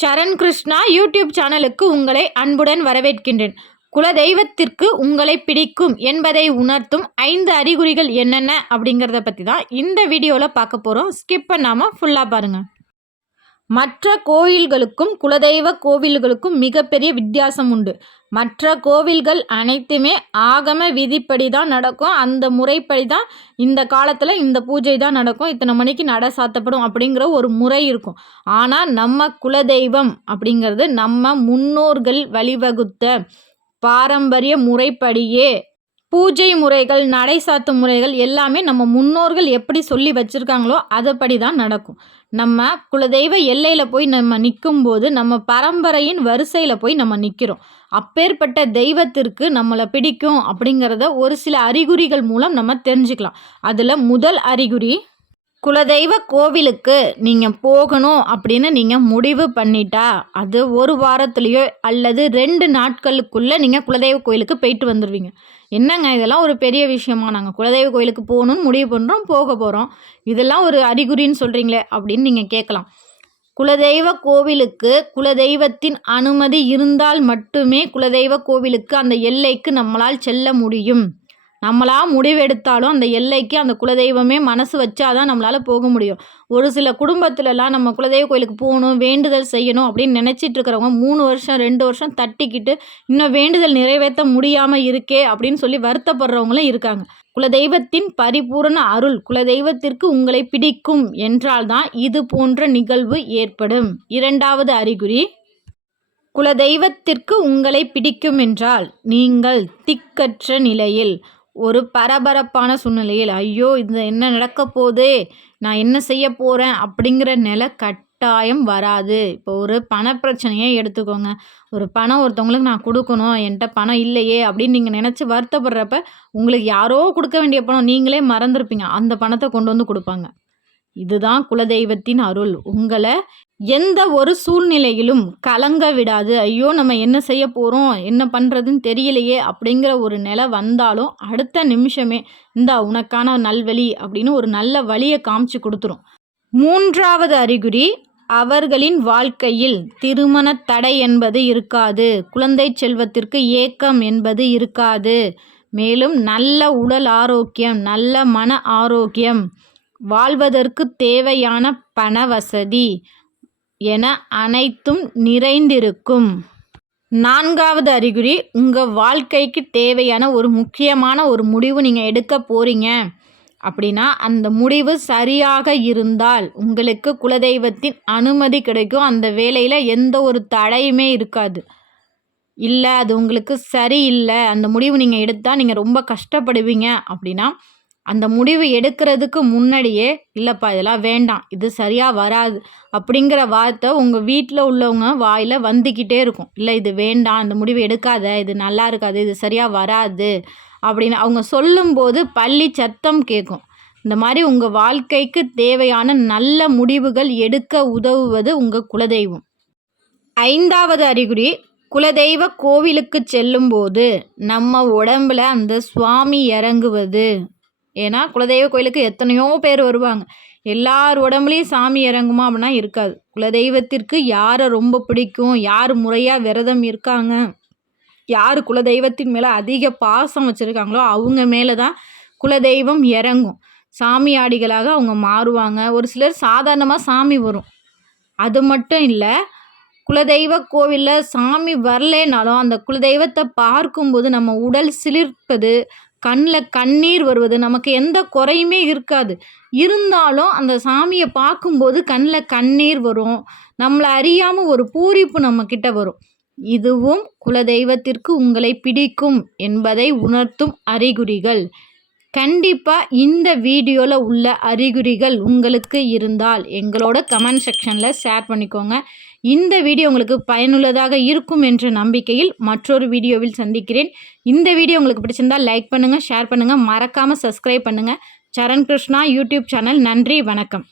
சரண் Krishna YouTube சேனலுக்கு உங்களை அன்புடன் வரவேற்கின்றேன். குலதெய்வத்திற்கு உங்களை பிடிக்கும் என்பதை உணர்த்தும் 5 அறிகுறிகள் என்னென்ன அப்படிங்கிறத பற்றி தான் இந்த வீடியோவில் பார்க்க போகிறோம். ஸ்கிப் பண்ணாமல் ஃபுல்லாக பாருங்கள். மற்ற கோவில்களுக்கும் குலதெய்வ கோவில்களுக்கும் மிகப்பெரிய வித்தியாசம் உண்டு. மற்ற கோவில்கள் அனைத்துமே ஆகம விதிப்படி தான் நடக்கும். அந்த முறைப்படி தான் இந்த காலத்தில் இந்த பூஜை தான் நடக்கும், இத்தனை மணிக்கு நட சாத்தப்படும் அப்படிங்கிற ஒரு முறை இருக்கும். ஆனால் நம்ம குலதெய்வம் அப்படிங்கிறது நம்ம முன்னோர்கள் வழிவகுத்த பாரம்பரிய முறைப்படியே பூஜை முறைகள், நடை சாத்தும் முறைகள் எல்லாமே நம்ம முன்னோர்கள் எப்படி சொல்லி வச்சுருக்காங்களோ அதுபடி தான் நடக்கும். நம்ம குலதெய்வ எல்லையில் போய் நம்ம நிற்கும்போது நம்ம பரம்பரையின் வரிசையில் போய் நம்ம நிற்கிறோம். அப்பேற்பட்ட தெய்வத்திற்கு நம்மளை பிடிக்கும் அப்படிங்கிறத ஒரு சில அறிகுறிகள் மூலம் நம்ம தெரிஞ்சுக்கலாம். அதில் முதல் அறிகுறி, குலதெய்வ கோவிலுக்கு நீங்கள் போகணும் அப்படின்னு நீங்கள் முடிவு பண்ணிட்டா அது ஒரு வாரத்துலேயோ அல்லது 2 நாட்களுக்குள்ளே நீங்கள் குலதெய்வ கோயிலுக்கு போயிட்டு வந்துடுவீங்க. என்னங்க இதெல்லாம் ஒரு பெரிய விஷயமா? நாங்கள் குலதெய்வ கோயிலுக்கு போகணுன்னு முடிவு பண்ணுறோம், போக போகிறோம், இதெல்லாம் ஒரு அறிகுறின்னு சொல்கிறீங்களே அப்படின்னு நீங்கள் கேட்கலாம். குலதெய்வ கோவிலுக்கு குலதெய்வத்தின் அனுமதி இருந்தால் மட்டுமே குலதெய்வ கோவிலுக்கு அந்த எல்லைக்கு நம்மளால் செல்ல முடியும். நம்மளாக முடிவெடுத்தாலும் அந்த எல்லைக்கு அந்த குலதெய்வமே மனசு வச்சாதான் நம்மளால் போக முடியும். ஒரு சில குடும்பத்துலலாம் நம்ம குலதெய்வ கோயிலுக்கு போகணும், வேண்டுதல் செய்யணும் அப்படின்னு நினச்சிட்டு இருக்கிறவங்க 3 வருஷம் 2 வருஷம் தட்டிக்கிட்டு இன்னும் வேண்டுதல் நிறைவேற்ற முடியாமல் இருக்கே அப்படின்னு சொல்லி வருத்தப்படுறவங்களும் இருக்காங்க. குலதெய்வத்தின் பரிபூரண அருள், குலதெய்வத்திற்கு உங்களை பிடிக்கும் என்றால்தான் இது போன்ற நிகழ்வு ஏற்படும். 2வது அறிகுறி, குலதெய்வத்திற்கு உங்களை பிடிக்கும் என்றால் நீங்கள் திக்கற்ற நிலையில், ஒரு பரபரப்பான சூழ்நிலையில், ஐயோ இது என்ன நடக்க போகுது, நான் என்ன செய்ய போகிறேன் அப்படிங்கிற நிலை கட்டாயம் வராது. இப்போ ஒரு பணப்பிரச்சனையே எடுத்துக்கோங்க. ஒரு பணம் ஒருத்தவங்களுக்கு நான் கொடுக்கணும், என்கிட்ட பணம் இல்லையே அப்படின்னு நீங்கள் நினச்சி வருத்தப்படுறப்ப உங்களுக்கு யாரோ கொடுக்க வேண்டிய பணம் நீங்களே மறந்துருப்பீங்க, அந்த பணத்தை கொண்டு வந்து கொடுப்பாங்க. இதுதான் குலதெய்வத்தின் அருள். உங்களை எந்த ஒரு சூழ்நிலையிலும் கலங்க விடாது. ஐயோ நம்ம என்ன செய்ய போகிறோம், என்ன பண்ணுறதுன்னு தெரியலையே அப்படிங்கிற ஒரு நிலை வந்தாலும் அடுத்த நிமிஷமே இந்தா உனக்கான நல்வழி அப்படின்னு ஒரு நல்ல வழியை காமிச்சு கொடுத்துரும். 3வது அறிகுறி, அவர்களின் வாழ்க்கையில் திருமண தடை என்பது இருக்காது, குழந்தை செல்வத்திற்கு ஏக்கம் என்பது இருக்காது. மேலும் நல்ல உடல் ஆரோக்கியம், நல்ல மன ஆரோக்கியம், வாழ்வதற்கு தேவையான பண வசதி என அனைத்தும் நிறைந்திருக்கும். 4வது அறிகுறி, உங்கள் வாழ்க்கைக்கு தேவையான ஒரு முக்கியமான ஒரு முடிவு நீங்கள் எடுக்க போகிறீங்க அப்படின்னா அந்த முடிவு சரியாக இருந்தால் உங்களுக்கு குலதெய்வத்தின் அனுமதி கிடைக்கும். அந்த வேலையில் எந்த ஒரு தடையுமே இருக்காது. இல்லை அது உங்களுக்கு சரியில்லை, அந்த முடிவு நீங்கள் எடுத்தால் நீங்கள் ரொம்ப கஷ்டப்படுவீங்க அப்படின்னா அந்த முடிவு எடுக்கிறதுக்கு முன்னாடியே இல்லைப்பா இதெல்லாம் வேண்டாம், இது சரியாக வராது அப்படிங்கிற வார்த்தை உங்கள் வீட்டில் உள்ளவங்க வாயில் வந்துக்கிட்டே இருக்கும். இல்லை இது வேண்டாம், இந்த முடிவு எடுக்காத, இது நல்லா இருக்காது, இது சரியாக வராது அப்படின்னு அவங்க சொல்லும்போது பள்ளி சத்தம் கேட்கும். இந்த மாதிரி உங்கள் வாழ்க்கைக்கு தேவையான நல்ல முடிவுகள் எடுக்க உதவுவது உங்கள் குலதெய்வம். 5வது அறிகுறி, குலதெய்வ கோவிலுக்கு செல்லும்போது நம்ம உடம்புல அந்த சுவாமி இறங்குவது. ஏன்னா குலதெய்வ கோயிலுக்கு எத்தனையோ பேர் வருவாங்க, எல்லார் உடம்புலையும் சாமி இறங்குமா அப்படின்னா இருக்காது. குலதெய்வத்திற்கு யாரை ரொம்ப பிடிக்கும், யார் முறையாக விரதம் இருக்காங்க, யார் குலதெய்வத்தின் மேலே அதிக பாசம் வச்சுருக்காங்களோ அவங்க மேலே தான் குலதெய்வம் இறங்கும். சாமியாடிகளாக அவங்க மாறுவாங்க. ஒரு சிலர் சாதாரணமாக சாமி வரும். அது மட்டும் இல்லை, குலதெய்வ கோவிலில் சாமி வரலேனாலும் அந்த குலதெய்வத்தை பார்க்கும்போது நம்ம உடல் சிலிர்ப்பது, கண்ணில் கண்ணீர் வருவது, நமக்கு எந்த குறையுமே இருக்காது. இருந்தாலும் அந்த சாமியை பார்க்கும்போது கண்ணில் கண்ணீர் வரும், நம்மளை அறியாமல் ஒரு பூரிப்பு நம்மக்கிட்ட வரும். இதுவும் குலதெய்வத்திற்கு உங்களை பிடிக்கும் என்பதை உணர்த்தும் அறிகுறிகள். கண்டிப்பாக இந்த வீடியோவில் உள்ள அறிகுறிகள் உங்களுக்கு இருந்தால் எங்களோட கமெண்ட் செக்ஷனில் ஷேர் பண்ணிக்கோங்க. இந்த வீடியோ உங்களுக்கு பயனுள்ளதாக இருக்கும் என்ற நம்பிக்கையில் மற்றொரு வீடியோவில் சந்திக்கிறேன். இந்த வீடியோ உங்களுக்கு பிடிச்சிருந்தால் லைக் பண்ணுங்கள், ஷேர் பண்ணுங்கள், மறக்காமல் சப்ஸ்கிரைப் பண்ணுங்கள். சரண் கிருஷ்ணா யூடியூப் சேனல். நன்றி, வணக்கம்.